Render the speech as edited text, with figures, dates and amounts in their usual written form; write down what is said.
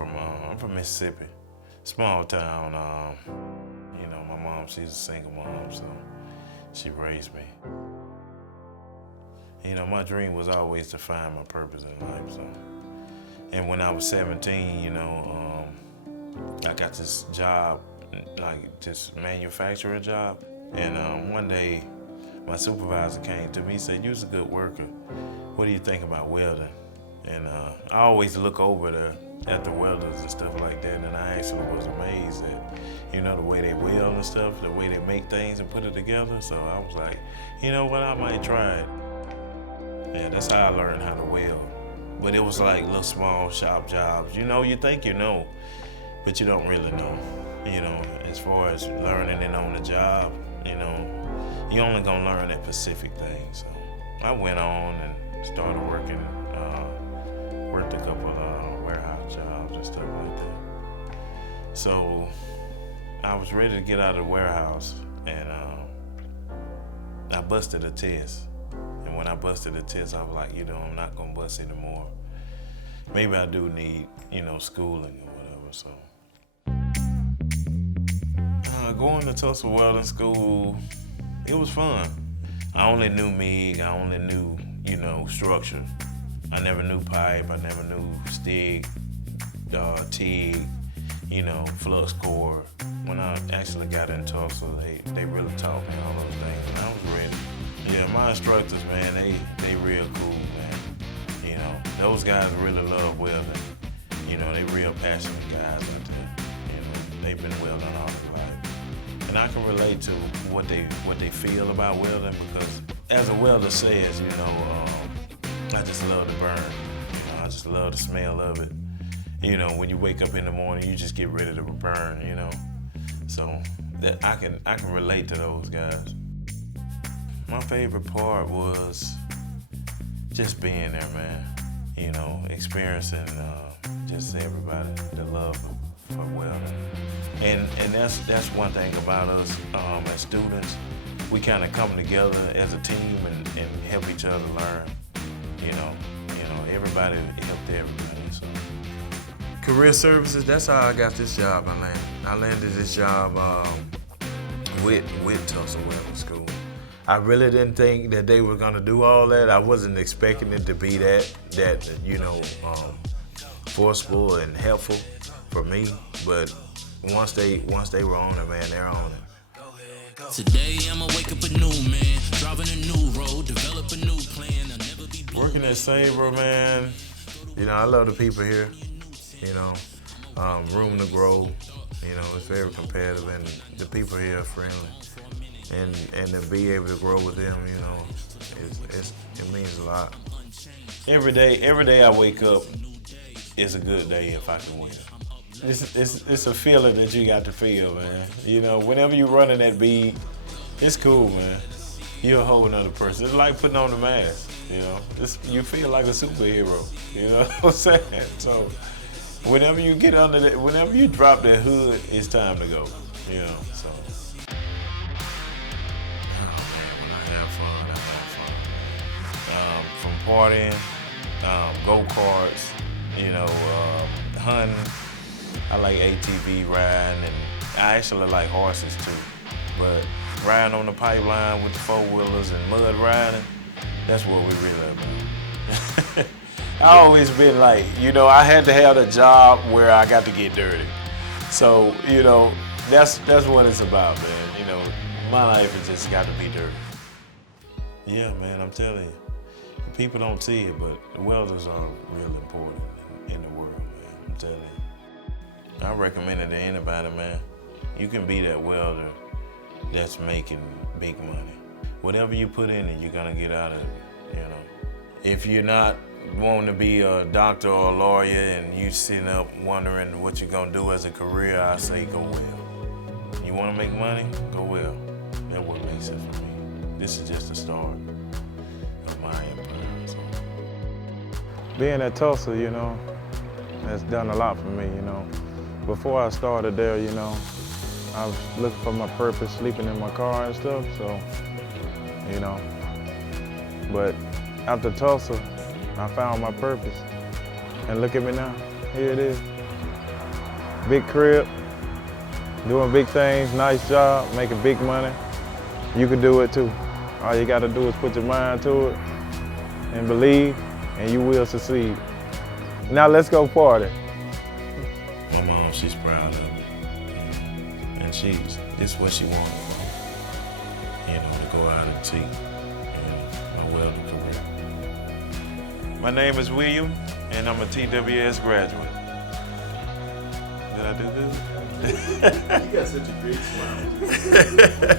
I'm from Mississippi, small town. You know, my mom, she's a single mom, so she raised me. You know, my dream was always to find my purpose in life. So, and when I was 17, you know, I got this job, like this manufacturing job, and one day my supervisor came to me and said, "You're a good worker. What do you think about welding?" And I always look over at the welders and stuff like that, and I actually was amazed at, you know, the way they weld and stuff, the way they make things and put it together. So I was like, you know what, I might try it. Yeah, that's how I learned how to weld. But it was like little small shop jobs. You know, you think you know, but you don't really know. You know, as far as learning it on the job, you know, you only gonna learn that specific thing. So I went on and started working, worked a couple of warehouse jobs and stuff like that. So I was ready to get out of the warehouse, and I busted a test. And when I busted a test, I was like, you know, I'm not gonna bust anymore. Maybe I do need, you know, schooling or whatever, so. Going to Tulsa Welding School, it was fun. I only knew MIG, I only knew, you know, structure. I never knew pipe, I never knew stick, TIG, you know, flux core. When I actually got in Tulsa, they really taught me all those things, and I was ready. Yeah, my instructors, man, they real cool, man. You know, those guys really love welding. You know, they real passionate guys out there. You know, they've been welding all their life. And I can relate to what they feel about welding, because as a welder says, you know, I just love to burn. You know, I just love the smell of it. You know, when you wake up in the morning, you just get ready to burn, you know. So that I can relate to those guys. My favorite part was just being there, man. You know, experiencing just everybody, the love for welding. And that's one thing about us as students. We kind of come together as a team and help each other learn. You know, everybody helped everybody. So. Career services, that's how I got this job. I landed this job with Tulsa Welding School. I really didn't think that they were gonna do all that. I wasn't expecting it to be that you know, forceful and helpful for me. But once they were on it, man, they're on it. Today I'ma wake up a new man, driving a new road, develop a new plan. I'll never be working at Sabre, man. You know, I love the people here. You know, room to grow. You know, it's very competitive, and the people here are friendly. And to be able to grow with them, you know, it means a lot. Every day I wake up is a good day if I can win. It's a feeling that you got to feel, man. You know, whenever you're running that bead, it's cool, man. You're a whole nother person. It's like putting on the mask, you know. You feel like a superhero, you know what I'm saying? So whenever you get under that, whenever you drop that hood, it's time to go, you know, so. From partying, go-karts, you know, hunting. I like ATV riding, and I actually like horses too. But riding on the pipeline with the four-wheelers and mud riding, that's what we really about. I always been like, you know, I had to have a job where I got to get dirty. So, you know, that's what it's about, man. You know, my life has just got to be dirty. Yeah, man, I'm telling you. People don't see it, but the welders are real important in the world, man. I'm telling you. I recommend it to anybody, man. You can be that welder that's making big money. Whatever you put in it, you're gonna get out of it, you know. If you're not wanting to be a doctor or a lawyer and you sitting up wondering what you're gonna do as a career, I say go weld. You wanna make money? Go weld. That's what makes it for me. This is just the start of my empire. So. Being at Tulsa, you know, has done a lot for me, you know. Before I started there, you know, I was looking for my purpose, sleeping in my car and stuff, so, you know. But after Tulsa, I found my purpose. And look at me now, here it is. big crib, doing big things, nice job, making big money. You can do it too. All you gotta do is put your mind to it and believe, and you will succeed. Now let's go party. My mom, she's proud of me. And this is what she wanted. You know, to go out and take my welding career. My name is William, and I'm a TWS graduate. Did I do good? You got such a great smile.